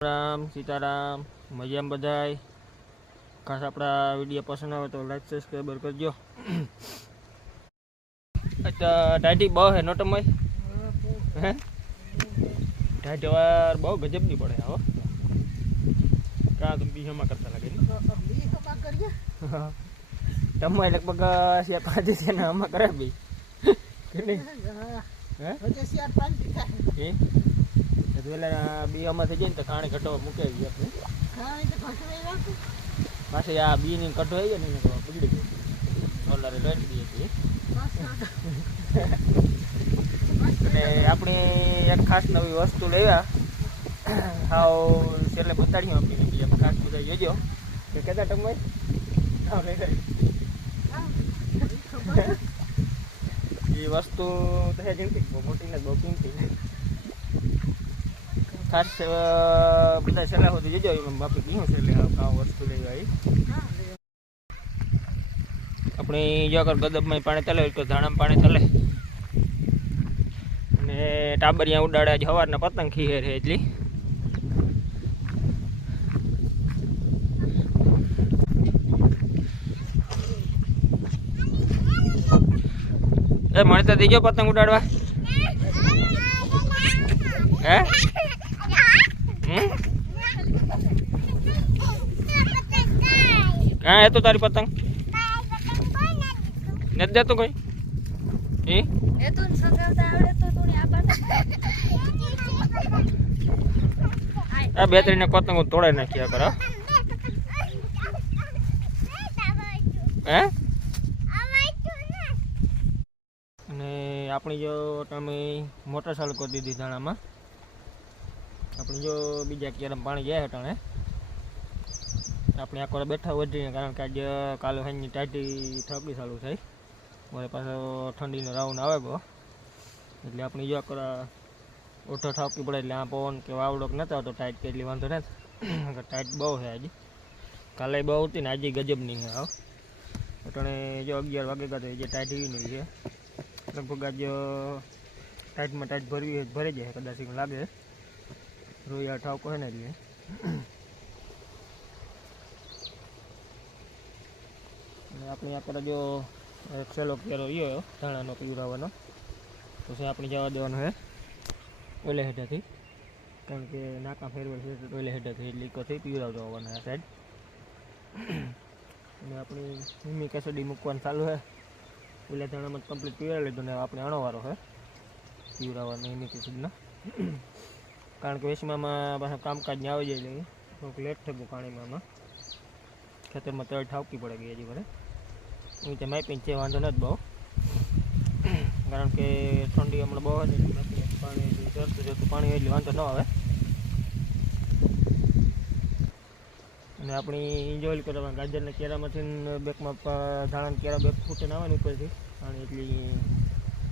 રામ સીતારામ મજામાં બધાય ખાસ આપણા વિડીયો પસંદ આવે તો લાઈક સબસ્ક્રાઈબર કરજો. ટાઈટી બહુ હે નોટમય હે ટાઈટી વાર બહુ ગજબની પડે હો. કાં તમે બીજામાં કરતા લાગે તમે લગભગ શિયાર પાંચ છે ને આમાં કરે બી હે પેલા બીમાં થઈ જાય ને તો ખાણી ઘટો મૂકે પાછી આ બી ની કટો આવી જાય ને પકડી ગઈ ઓલારે લઈ દઈએ છીએ. અને આપણે એક ખાસ નવી વસ્તુ લેવા હાવ છેલ્લે બતાડીએ આપણી બીજા ખાસ બધા જોજો કે કહેતા તમે એ વસ્તુ તો હે કિંમતી બહુ મોટી ને બહુ કિંમતી ખાસ બધા સલાહ હોતી જજો એમ બાપી કયું છે કાં વસ્તુ લેવા આવી આપણે જો અગર ગદબમાં પાણી તલે તો ધાણામાં પાણી તલે અને ટાબરિયા ઉડાડે આજ સવારના પતંગ ખીહે છે એટલી એ મને તો દીજો પતંગ ઉડાડવા હે कहाँ है तो तारी पतंग नहीं दे तो कोई ये तो सगावता आवडे तो तोनी आ बेतरी ने पतंग तोड़े नाख्या करा હે અને આપણી જો તમે મોટર ચાલુ કરી દીધી ધાણામાં આપણે જો બીજા કેરમ પાણી જાય હટાણે આપણે આખો બેઠા વધીને કારણ કે આજે કાલે સાંજની ટાઈટી ઠપી ચાલુ થઈ મારે પાછો ઠંડીનો રાઉન્ડ આવે ગયો એટલે આપણે જો આખો ઓઠો ઠપકી પડે એટલે આ પવન કે વાવડોક નહોતો આવતો ટાઈટ કે એટલી વાંધો નથી ટાઈટ બહુ છે આજે કાલે બહુ હતી ને આજે ગજબની છે આવ અટાણે જો 11 વાગે ગયા જે ટાઈટ એવી નહીં છે લગભગ આજે ટાઈટમાં ટાઈટ ભરી જાય કદાચ લાગે રોયા ઠાવકો છે ને એટલે આપણે આપણે જો એક સેલો કેરો રહ્યો ધાણાનો પીવડાવવાનો પછી આપણે જવા દેવાનો છે ઓલે હેઠેથી કારણ કે નાકા ફેરવેલ છે ઓલે હેઠેથી એટલે ઇકોથી પીવડાવતો આવવાનો આ સાઈડ અને આપણી હિમી કેસડી મૂકવાનું ચાલુ છે ઓલા ધાણામાં કમ્પ્લીટ પીવડાવી લીધું ને આપણે અણોવારો છે પીવડાવવાનો હિમી કેસડીનો કારણ કે વેસમામાં પાછા કામકાજ ને આવી જાય એટલે થોડુંક લેટ થયું પાણીમાં ખેતરમાં તળ ઠાવકી પડે ગઈ હજી મને હું ત્યાં માપીને છે વાંધો નથી બહુ કારણ કે ઠંડી હમણાં બહુ ને પાણી જતું પાણી એટલે વાંધો ન આવે અને આપણી એન્જોય કરવા ગાજરના કેરામાંથી બેકમાં ધાણાના કેરા બેક ફૂટીને આવે ને ઉપરથી પાણી એટલી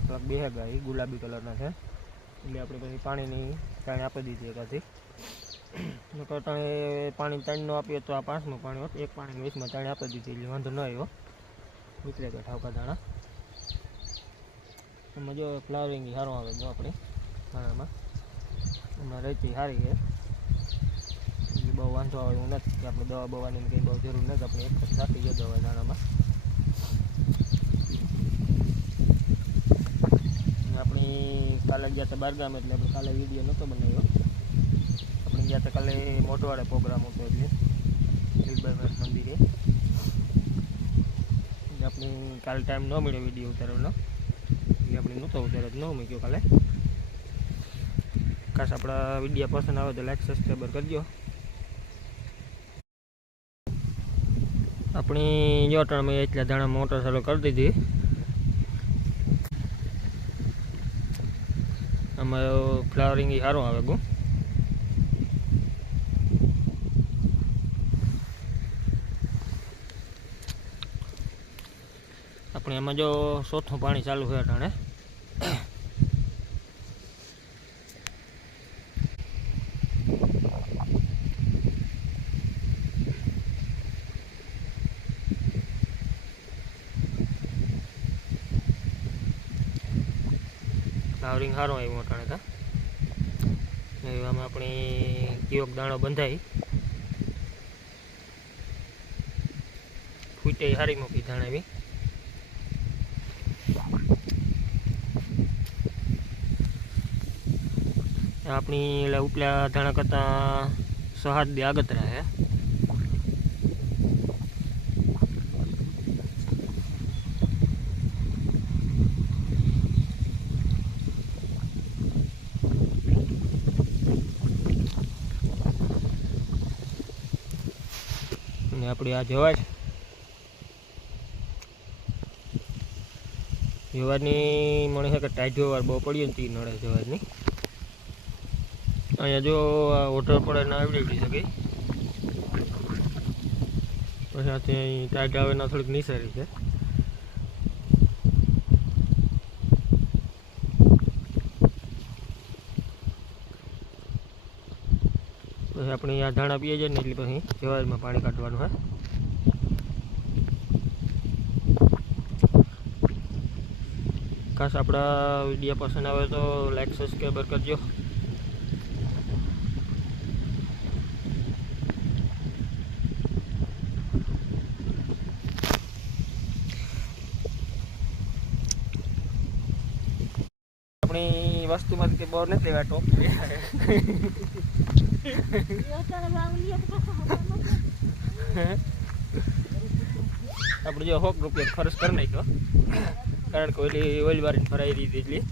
થોડાક બેહે ગયા ગુલાબી કલરના છે એટલે આપણે પછી પાણીની તાણી આપી દીધી એકાથી કરતાં પાણી તાણી ન આપીએ તો આ 5મું પાણી હોત એક પાણી 20માં તાણી આપી દીધી એટલે વાંધો ન આવ્યો નીકળે ગયા ઠાવકા દાણા એમાં જો ફ્લાવરિંગ સારું આવે જો આપણે ધાણામાં એમાં રહેતી સારી છે એટલે બહુ વાંધો આવે એવું નથી કે આપણે દવા બવાની કંઈ બહુ જરૂર નથી આપણે એક જ રાખી જો દવા દાણામાં આપણી કાલે ગયા હતા બારગામ એટલે આપણે કાલે વિડીયો નહોતો બનાવ્યો આપણે ગયા હતા કાલે મોટવાડે પ્રોગ્રામ હતો એટલે લીલબાઈ મંદિરે આપણે કાલે ટાઈમ ન મળ્યો વિડીયો ઉતારવાનો એટલે આપણે નહોતો ઉતાર્યો ન મૂક્યો કાલે ખાસ આપણા વિડીયો પસંદ આવે તો લાઈક સબસ્ક્રાઈબર કરજો. આપણી જો મેં એટલા દાણા મોટર ચાલુ કરી દીધી આમાં ફ્લાવરિંગ સારું આવે ગયું આપણે એમાં જો ચોથું પાણી ચાલુ છે અટાણે ફ્લાવરિંગ સારું આવ્યું અટાણે હતા એવામાં આપણી કેવોક દાણો બંધાય ફૂટે હારી મૂકી દાણા એવી આપણી એટલે ઉપલા ધાણા કરતાં 6-7 દી આગતરા હે અને આપણી આ જવારની મને છે કે ટાઈટ વાર બહુ પડ્યો ને તી નડે જવારની અહીંયા જો ઓઢર પડે ના આવડી શકે પછી આથી ટાઈટ આવે ના થોડીક નિસારી છે પછી આપણે આ ધાણા પીએ જાય ને એટલે પછી જવારમાં પાણી કાઢવાનું હોય ખાસ આપણા વિડીયો પસંદ આવે તો લાઈક સબસ્ક્રાઈબર કરજો આપણી વસ્તુમાં કે બહુ નથી લેવા ટોપ આપણે જો ₹100 ખર્ચ કરી નાખ્યો કારણ કે ઓલી ઓઇલ વારીને ભરાઈ દીધી એટલી